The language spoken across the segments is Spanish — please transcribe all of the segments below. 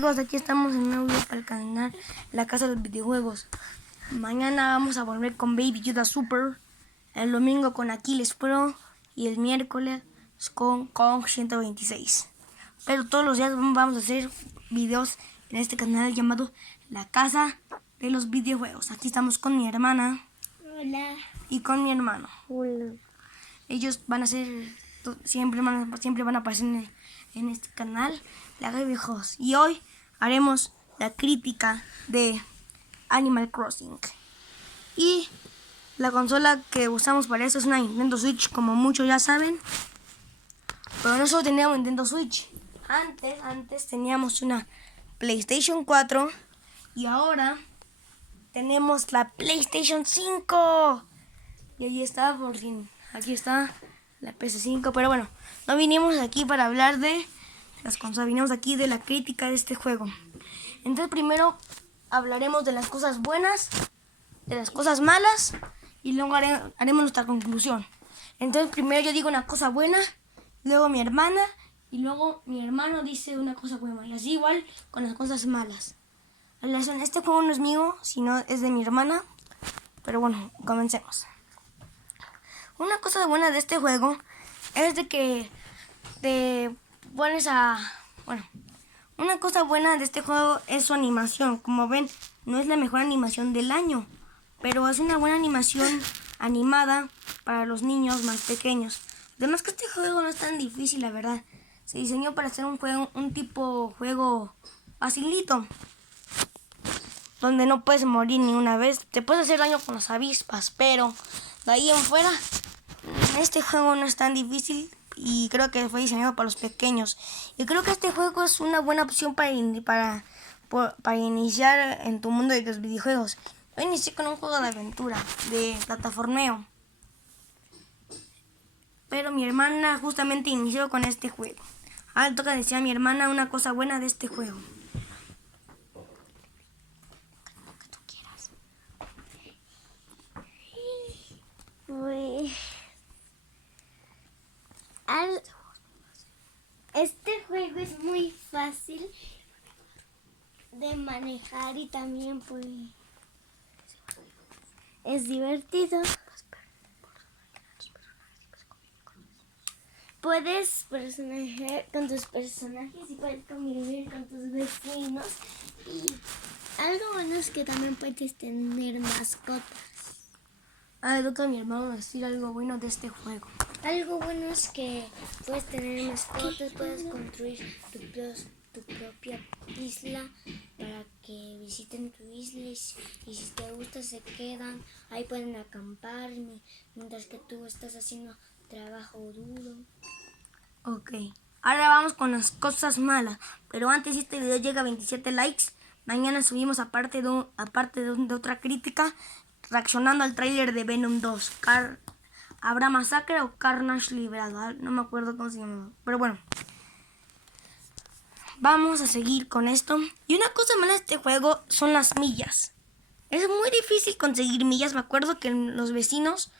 Amigos, aquí estamos en un nuevo video para el canal La Casa de los Videojuegos. Mañana vamos a volver con Baby Yoda Super, el domingo con Aquiles Pro y el miércoles con Kong 126. Pero todos los días vamos a hacer videos en este canal llamado La Casa de los Videojuegos. Aquí estamos con mi hermana. Hola. Y con mi hermano. Hola. Ellos van a ser, siempre van a aparecer en este canal, La Casa de Videojuegos. Y hoy haremos la crítica de Animal Crossing. Y la consola que usamos para eso es una Nintendo Switch, como muchos ya saben. Pero no solo teníamos Nintendo Switch. Antes teníamos una PlayStation 4 y ahora tenemos la PlayStation 5. Y ahí está, por fin. Aquí está la PS5. Pero bueno, no vinimos aquí para hablar de las consolas, vinimos aquí de la crítica de este juego. Entonces primero hablaremos de las cosas buenas, de las cosas malas y luego haremos nuestra conclusión. Entonces primero yo digo una cosa buena, luego mi hermana y luego mi hermano dice una cosa buena. Y así igual con las cosas malas. Este juego no es mío, sino es de mi hermana. Pero bueno, comencemos. Una cosa buena de este juego es de que te pones a... Bueno, una cosa buena de este juego es su animación. Como ven, no es la mejor animación del año, pero es una buena animación animada para los niños más pequeños. Además que este juego no es tan difícil, la verdad. Se diseñó para ser un tipo juego facilito, donde no puedes morir ni una vez. Te puedes hacer daño con las avispas, pero de ahí en fuera, este juego no es tan difícil y creo que fue diseñado para los pequeños. Y creo que este juego es una buena opción para iniciar en tu mundo de los videojuegos. Yo inicié con un juego de aventura, de plataformeo. Pero mi hermana justamente inició con este juego. Ahora toca decir a mi hermana una cosa buena de este juego. Este juego es muy fácil de manejar y también pues es divertido. Puedes personajear con tus personajes y puedes convivir con tus vecinos. Y algo bueno es que también puedes tener mascotas. Ahora toca a mi hermano decir algo bueno de este juego. Algo bueno es que puedes tener mascotas, puedes construir tu propia isla para que visiten tu isla y si te gusta se quedan, ahí pueden acampar mientras que tú estás haciendo trabajo duro. Ok, ahora vamos con las cosas malas. Pero antes, si este video llega a 27 likes, mañana subimos aparte de otra crítica, reaccionando al tráiler de Venom 2. ¿Habrá masacre o Carnage liberado? No me acuerdo cómo se llama. Pero bueno, vamos a seguir con esto. Y una cosa mala de este juego son las millas. Es muy difícil conseguir millas. Me acuerdo que los vecinos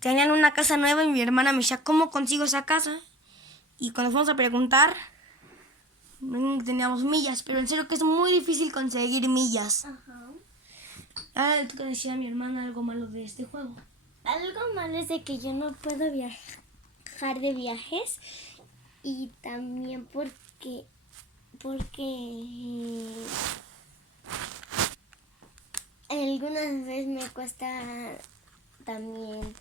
tenían una casa nueva y mi hermana me decía, ¿cómo consigo esa casa? Y cuando fuimos a preguntar, no teníamos millas, pero en serio que es muy difícil conseguir millas. Ajá. Ah, tú que decía a mi hermana algo malo de este juego. Algo malo es de que yo no puedo viajar de viajes y también porque algunas veces me cuesta también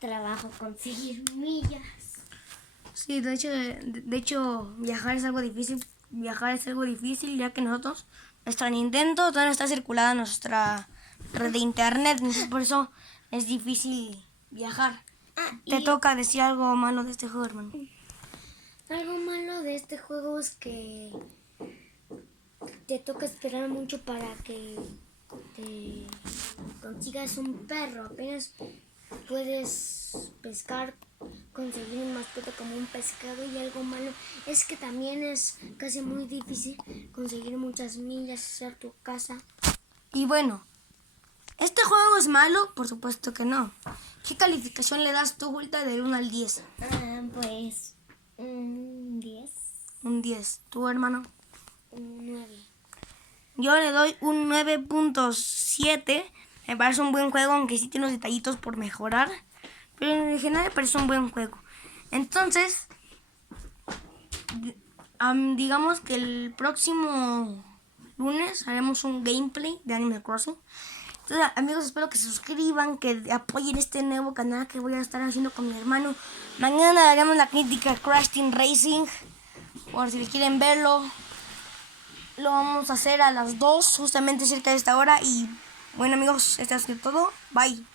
trabajo conseguir millas. Sí, de hecho viajar es algo difícil. Viajar es algo difícil ya que nuestra Nintendo todavía no está circulada nuestra red de internet, entonces por eso es difícil viajar. Te toca decir algo malo de este juego, hermano. Algo malo de este juego es que te toca esperar mucho para que te consigas un perro. Apenas puedes pescar, conseguir un mascota como un pescado. Y algo malo es que también es casi muy difícil conseguir muchas millas, hacer tu casa. Y bueno, ¿este juego es malo? Por supuesto que no. ¿Qué calificación le das tú, vuelta del 1 al 10? Pues un 10. Un 10. ¿Tú, hermano? Un Yo le doy un 9.7. Me parece un buen juego, aunque sí tiene unos detallitos por mejorar. Pero en general me parece un buen juego. Entonces, digamos que el próximo lunes haremos un gameplay de Animal Crossing. Entonces, amigos, espero que se suscriban, que apoyen este nuevo canal que voy a estar haciendo con mi hermano. Mañana haremos la crítica Crash Team Racing. Por si quieren verlo, lo vamos a hacer a las 2, justamente cerca de esta hora. Y bueno, amigos, esto ha sido todo. Bye.